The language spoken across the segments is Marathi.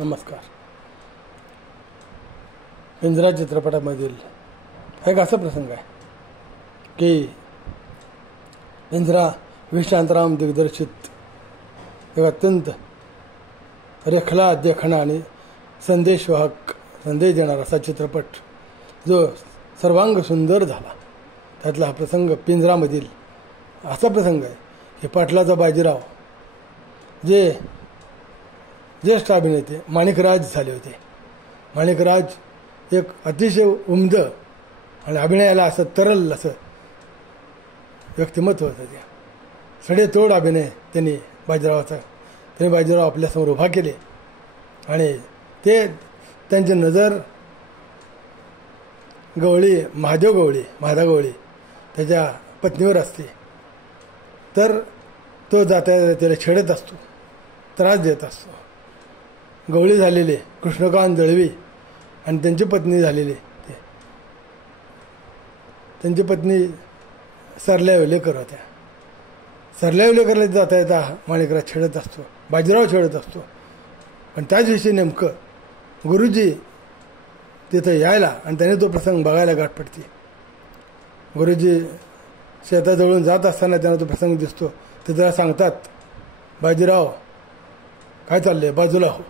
नमस्कार. पिंजरा चित्रपटामधील एक असा प्रसंग आहे की पिंजरा विशांतराम दिग्दर्शित एक अत्यंत रेखला देखणा आणि संदेश देणारा असा चित्रपट जो सर्वांग सुंदर झाला. त्यातला हा प्रसंग पिंजरामधील असा प्रसंग आहे की पाटलाचा बाजीराव जे ज्येष्ठ अभिनेते माणिकराज झाले होते. माणिकराज एक अतिशय उमद आणि अभिनयाला असं तरल असं व्यक्तिमत्व होतं. ते सडेतोड अभिनय त्यांनी बाजीराव आपल्यासमोर उभा केले आणि ते त्यांची नजर महादा गवळी त्याच्या पत्नीवर असते. तर तो जाता त्याला छेडत असतो, त्रास देत असतो. गवळी झालेले कृष्णकांत दळवी आणि त्यांची पत्नी झालेली त्यांची पत्नी सरल्या वेलेकर होत्या. सरल्या वेलेकरला जाता येता माणिकराज छेडत असतो, बाजीराव छेडत असतो. पण त्याच दिवशी नेमकं गुरुजी तिथं यायला आणि त्याने तो प्रसंग बघायला गाठ पडते. गुरुजी शेताजवळून जात असताना त्यांना तो प्रसंग दिसतो. ते जरा सांगतात, बाजीराव काय चाललंय, बाजूला हो,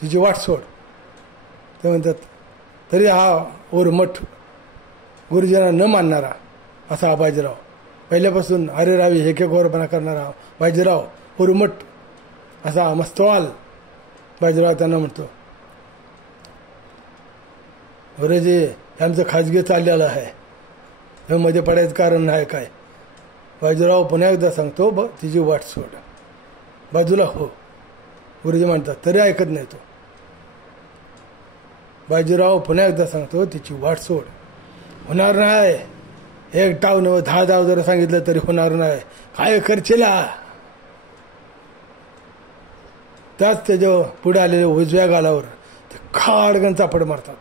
तिची वाट सोड. ते म्हणतात तरी हा उर्मठ गुरुजींना न मानणारा असा हा बाजीराव, पहिल्यापासून अरे रावी हेकेखोरपणा करणारा बाजीराव, उर्मट असा मस्तवाल बाजीराव त्यांना म्हणतो, गुरुजी आमचं खाजगी चाललेलं आहे, हे मध्ये पडायचं कारण नाही काय. बाजीराव पुन्हा एकदा सांगतो, तिची वाट सोड, बाजूला हो. गुरुजी म्हणतात तरी ऐकत नाही तो. बाजीराव पुन्हा एकदा सांगतो, तिची वाट सोड. होणार नाही. एक डाव नव 10 डाव जर सांगितलं तरी होणार नाही. काय करशीला. त्याच त्याच्या पुढे आलेल्या उजव्या गालावर ते खाडगण चापड मारतात.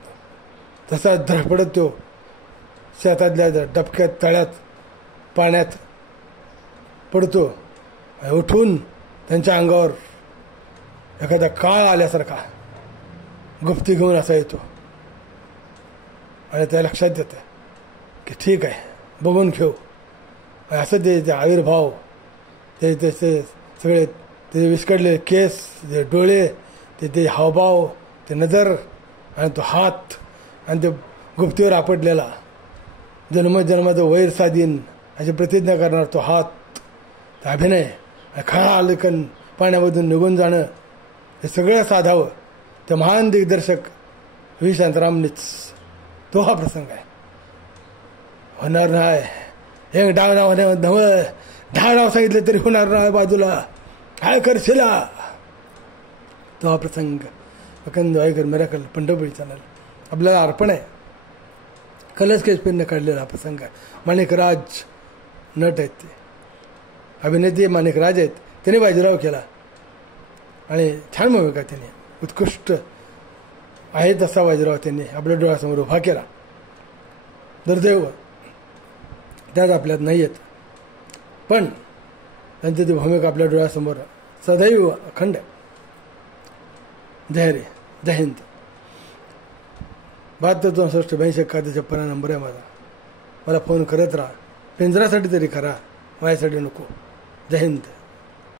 तसा धडपडत तो शेतातल्या डबक्यात तळ्यात पाण्यात पडतो. उठून त्यांच्या अंगावर एखादा काळ आल्यासारखा गुप्ती घेऊन असा येतो आणि त्या लक्षात येतं की ठीक आहे, बघून घेऊ. असं ते आविर्भाव, ते सगळे ते विस्कडलेले केस, ते डोळे, ते हावभाव, ते नजर आणि तो हात आणि ते गुप्तीवर आपटलेला जन्मजन्माचं वैर साधीन अशी प्रतिज्ञा करणार तो हात, ते अभिनय, खळा लेखन पाण्यामधून निघून जाणं, हे सगळं साधावं ते महान दिग्दर्शक व्ही शांतारामनीच. तो हा प्रसंग आहे. होणार नाही. एक डाव नाव नवं 10 डाव सांगितले तरी होणार नाही, बाजूला काय करशीला. तो हा प्रसंग अखंड ऐकर मिराकल पंढरपुरी चॅनल आपल्याला अर्पण आहे. कलर्स केसपेनने काढलेला हा प्रसंग आहे. माणिकराज नट आहेत, ते अभिनेते माणिकराज आहेत. त्याने बाजीराव केला आणि छान भूमिका त्याने उत्कृष्ट आहे तसा बाजीराव त्यांनी आपल्या डोळ्यासमोर उभा केला. दुर्दैव त्यात आपल्यात नाही येत, पण त्यांची ती भूमिका आपल्या डोळ्यासमोर सदैव अखंड. जय रे, जय हिंद. 72 62 51 नंबर आहे माझा. मला फोन करत राहा. पिंजरासाठी तरी करा, माझ्यासाठी नको. जय हिंद.